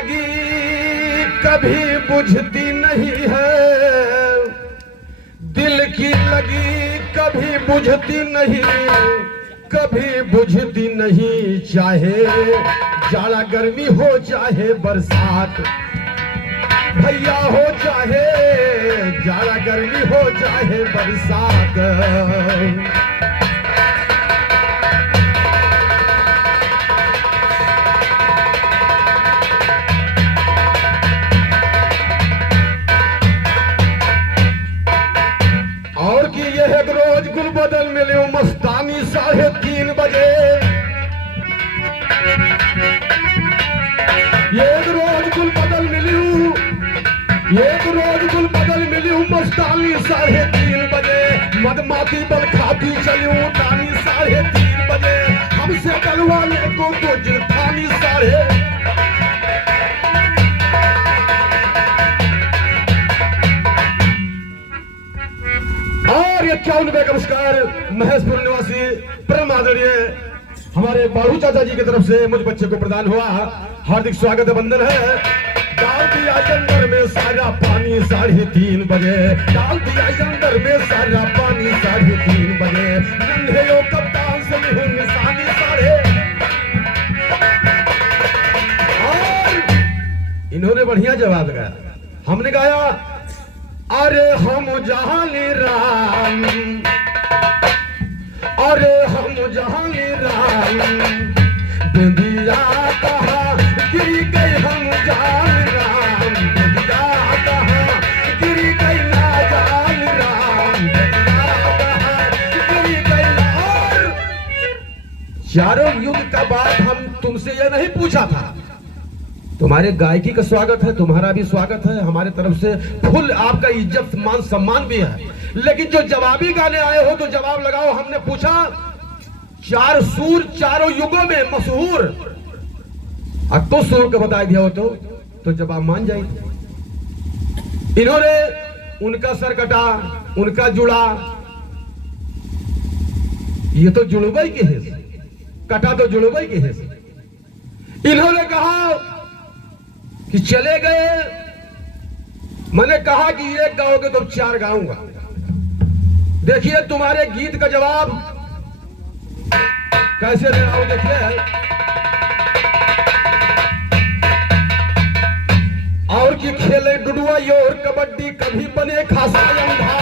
लगी कभी बुझती नहीं है, दिल की लगी कभी बुझती नहीं, कभी बुझती नहीं। चाहे जाड़ा गर्मी हो चाहे बरसात, भैया हो चाहे जाड़ा गर्मी हो चाहे बरसात। और कि यह एक रोज गुल बदल मिले मस्तानी 3:30 बजे। एक रोज गुल बदल मिली, एक रोज गुल बदल मिली मस्तानी 3:30 बजे। मदमाती बल खाती चली तानी 3:30 बजे। हमसे डलवाने को तो जिठानी 3:30। और ये 51 का नमस्कार महेशपुर निवासी परम आदरणीय हमारे बाबू चाचा जी की तरफ से मुझ बच्चे को प्रदान हुआ। हार्दिक स्वागत वंदन है। डाल दिया अंदर में सारा पानी 3:30 बजे। डाल दिया अंदर में सारा पानी 3:30 बजे। नन्हे यो कप्तान से हूँ निशानी 3:30। और इन्होंने बढ़िया जवाब लगाया। हमने गाया अरे हम जहानी राम, अरे हम जहानी राम, बिंदिया कहाँ गिर गई हम जान राम, बिंदिया कहाँ गिर गई ना जान राम, बिंदिया कहाँ गिर गई। और चारों युग का बात हम तुमसे यह नहीं पूछा था। तुम्हारे गायकी का स्वागत है, तुम्हारा भी स्वागत है, हमारे तरफ से फुल आपका इज्जत मान सम्मान भी है। लेकिन जो जवाबी गाने आए हो तो जवाब लगाओ। हमने पूछा 4 सुर चारों युगों में मशहूर, अब तो सुर को बता दिया हो तो जवाब मान जाए। इन्होंने उनका सर कटा, उनका जुड़ा, ये तो जुड़बई के है, कटा तो जुड़बई के है। इन्होंने कहा कि चले गए, मैंने कहा कि एक गाओगे तो 4 गाऊंगा। देखिए तुम्हारे गीत का जवाब कैसे दे रहा हूं, देखिए। और कि खेले डुडुआ और कबड्डी कभी बने खासा अंधा,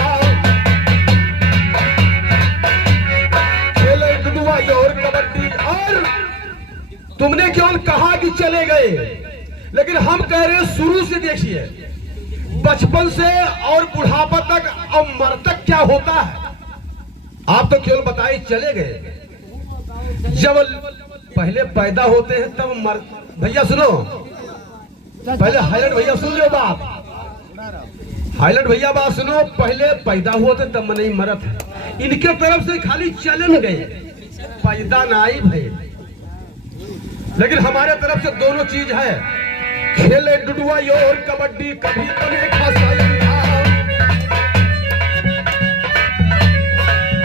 खेले डुडुआ और कबड्डी। और तुमने केवल कहा कि चले गए, लेकिन हम कह रहे हैं शुरू से देखिए, बचपन से और बुढ़ापा तक और मर तक क्या होता है। आप तो केवल बताइए चले गए। जब पहले पैदा होते हैं तब मर, भैया सुनो, पहले हाईलाइट भैया सुन लो बात, हाईलाइट भैया बात सुनो। पहले पैदा हुआ थे तब नहीं मरत है। इनके तरफ से खाली चले गए, पैदा ना आई भाई। लेकिन हमारे तरफ से दोनों चीज है। खेले डुडुआ और कबड्डी कभी बने खासा अंधा,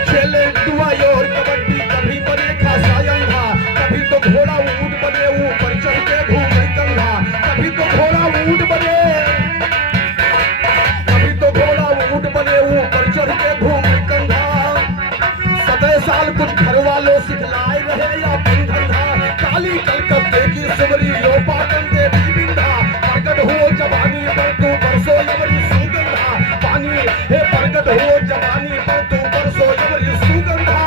खेले डुडुआ और कबड्डी कभी बने खासा अंधा। कभी तो घोड़ा ऊंट बने ऊपर चढ़ के घूमे कंधा, कभी तो घोड़ा ऊंट बने, कभी तो घोड़ा ऊंट बने ऊपर चढ़ के घूमे कंधा। 17 साल कुछ घर वालों सिखलाए रहे या धंधा, काली कलकत्ते की सुमरी लो पाटन देवी बिंधा। प्रकट हो जवानी पर तू बरसो यमरी सुगंधा, पानी हे प्रकट हो जवानी पर तू बरसो यमरी सुगंधा।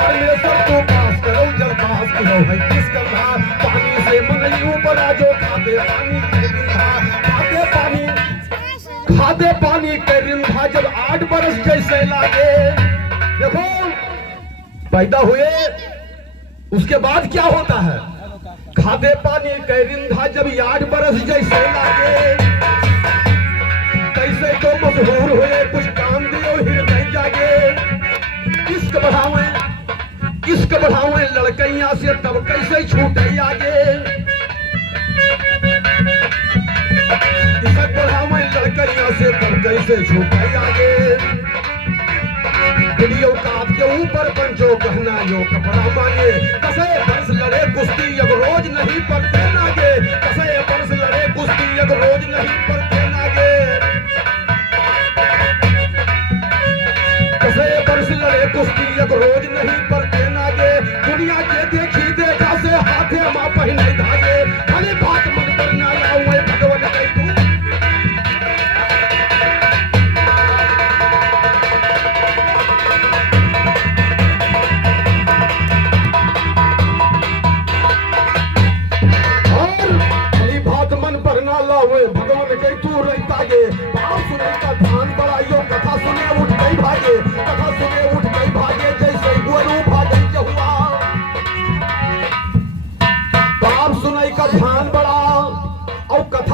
परमेश्वर तू पास करो जब पास करो है किस कंधा, पानी से मन ऊपर आ जो खाते पानी के रिंधा, खाते पानी, खाते पानी के रिंधा। जब 8 बरस जैसे लागे, देखो पैदा हुए उसके बाद क्या होता है, खाते पानी के रिंधा। जब 8 बरस जैसे लागे, कैसे तो मशहूर हुए कुछ काम दियो हृदय जागे। इश्क बढ़ावे, इश्क बढ़ावे लड़कैया से तब कैसे छूटे आगे। इश्क बढ़ावे लड़कैया से तब कैसे छूटे आगे। वीडियो काट के ऊपर पंचो कहना यो कपड़ा मांगे, कसे बरस लड़े कुश्ती अब रोज नहीं पड़ते नागे, कसे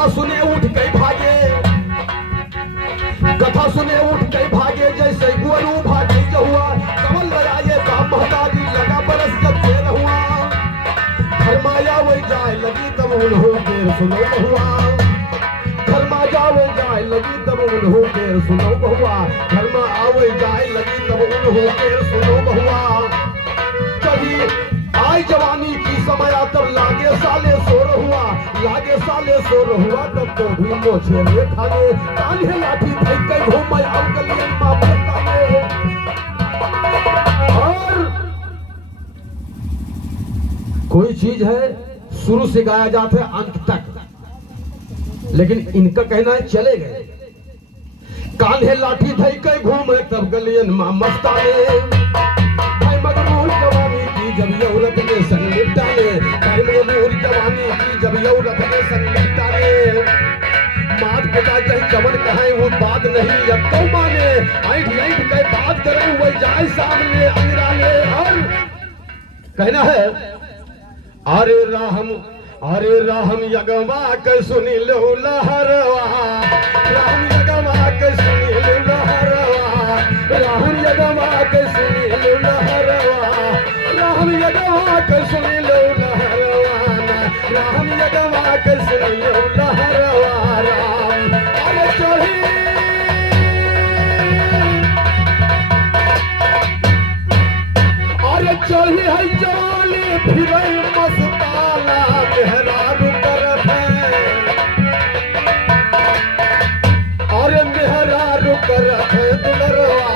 कथा सुने उठ गई भागे, कथा सुने उठ गई भागे, जैसे गुरु भागे जहुआ, कमल लगाए बाप महतारी लगा बरस जब फेर हुआ, फरमाया वही जाए लगी तब उन्हों देर सुनो बहुआ, फरमाया वही जाए लगी तब उन्हों देर सुनो बहुआ, घर में आवे जाए लगी तब उन्हों देर सुनो बहुआ। कभी आई जवानी की समय तब लागे साले सोर हुआ, लागे साले सोर हुआ, तब तो भी मोछे रे खाने, कान्हे लाठी धई के घूमे अब गलियन मां बताने। और कोई चीज है शुरू से गाया जाता है अंत तक, लेकिन इनका कहना है चले गए। कान्हे लाठी धई के घूमे तब गलियन मां मस्ताने, मगरूर जवानी की जब यौरत के संग लिपटाने, मगरूर जवानी की जब यौरत के संग लिपटाने, मात पिता चाहे चमन कहे वो बात नहीं अब तो माने, ऐठ ऐठ के बात करे वो जाए सामने अंगराने। और कहना है अरे राम यगमा के सुनी लो लहरवा, राम यगमा के सुनी लो लहरवा, राम यगमा के सुनी लो लहरवा, राम यगमा के सुनी लो लहरवा, राम यगमा के सुनी लो लहरवा। राम अरे चढ़ी है जवानी फिर मस्ताना, मेहरारू करत है, अरे मेहरारू करत है दुलरवा,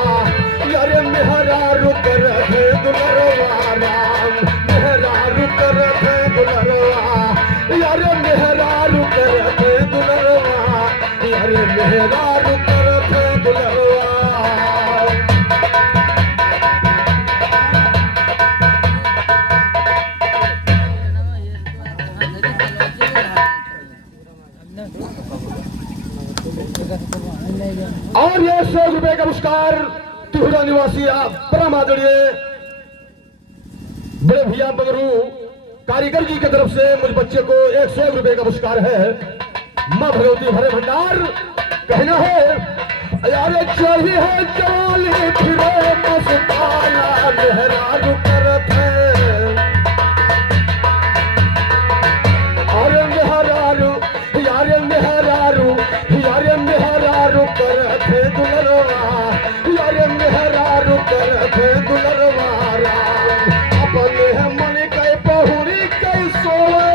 अरे मेहरारू करत है दुलरवा, राम मेहरारू करत है दुलरवा, अरे मेहरारू करत है दुलरवा, अरे मेहरारू करत है दुलरवा। और ये 100 रुपए का पुरस्कार तिहुरा निवासी परम आदरणीय बड़े भैया बगरू कारीगर जी की तरफ से मुझ बच्चे को 100 रुपए का पुरस्कार है। मां भगवती भरे भंडार। कहना है यारे चाहिए है जवानी फिरे मस्ताना, मेहरारू करत है, अरे मेहरारू यारे मेहरारू, यारे मेहरारू करत है दुलरवा, यारे मेहरारू करत है दुलरवा। राम अपने मन के पहुरी के सोए,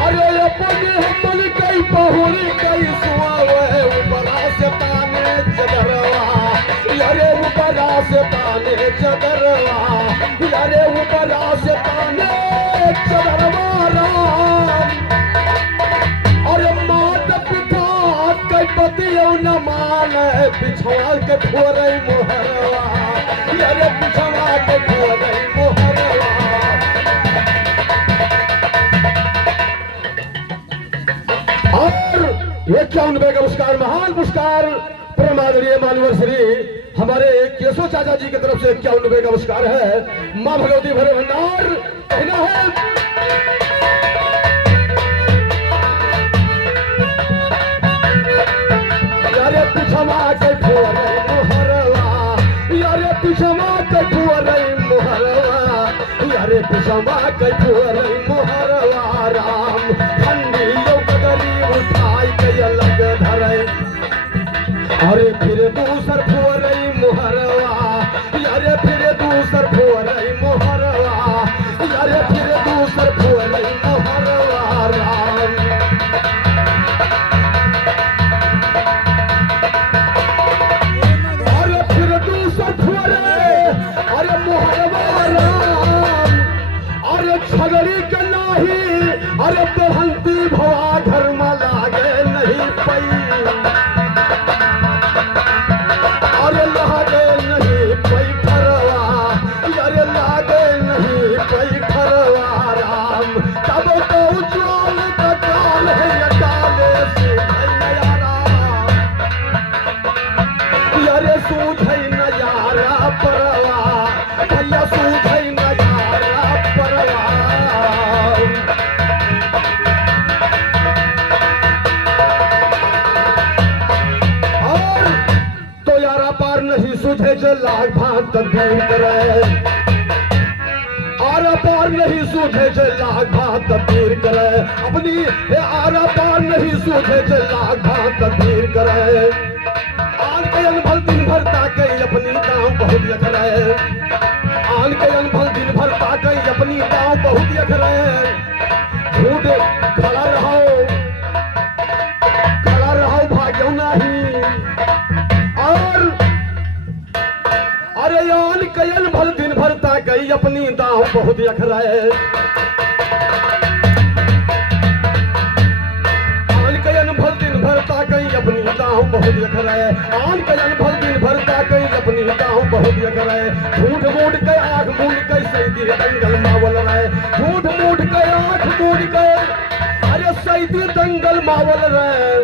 अरे अपने मन के पहुरी के सोए, ऊपरा से ताने चदरवा, यारे ऊपरा से ताने चदरवा, यारे ऊपरा से ताने चदरवा। राम अरे मात पिता के पतियों न माने, पिछवा के ठोरे मोहरवा, अरे पिछवा के ठोरे मोहरवा। और ये 51 रुपए का पुरस्कार, महान पुरस्कार परम आदरणीय मानवर श्री हमारे केशव चाचा जी की तरफ से 51 रुपए का पुरस्कार है। मां भगवती भरे भंडार। कहना है यारे पिछवा के ठोरे मोहरवा, यारे पिछवा के ठोरे मोहरवा, यारे पिछवा के ठोरे मोहरवा। राम ठंडी गगरी उठाई के अलग धरे, अरे फिर दूसर ठोरे मोहरवा, यारे फिर दूसर ठोरे मोहरवा, यारे फिर दूसर ठोरे मोहरवा। राम अरे मोहरवा। राम अरे छगड़ी के नाही, अरे बेहंती भवा घर में लागे नहीं पई, अरे लागे नहीं पई ठरवा, अरे लागे नहीं पई ठरवा। राम तब तो उज्ज्वल का काल है डाले से नयारा, अरे सूझ नयारा परवा, भैया सूझ नयारा परवा। से लाख भांत तदबीर करे, आरा पार नहीं सूझे जे लाख भांत तदबीर करे, अपनी आरा पार नहीं सूझे जे लाख भांत तदबीर करे। आन के अनभल दिन भर ताके अपनी गाँव बहुत यख रहे, आन के अनभल दिन भर ताके अपनी गाँव बहुत यख रहे। झूठ खड़ा रहो भाग्यो नहीं, और अरे आन के अनभल दिन भर ताके अपनी गाँव बहुत यख रहे। आन के अनभल दिन भर ताके अपनी गाँव बहुत यख रहे, आन के अनभल दिन भर ताके अपनी गाँव बहुत यख रहे। झूठ मूठ के आँख मूंद के सैदी दंगल मावल रहे, झूठ मूठ के आँख मूंद के अरे सैदी दंगल मावल रहे।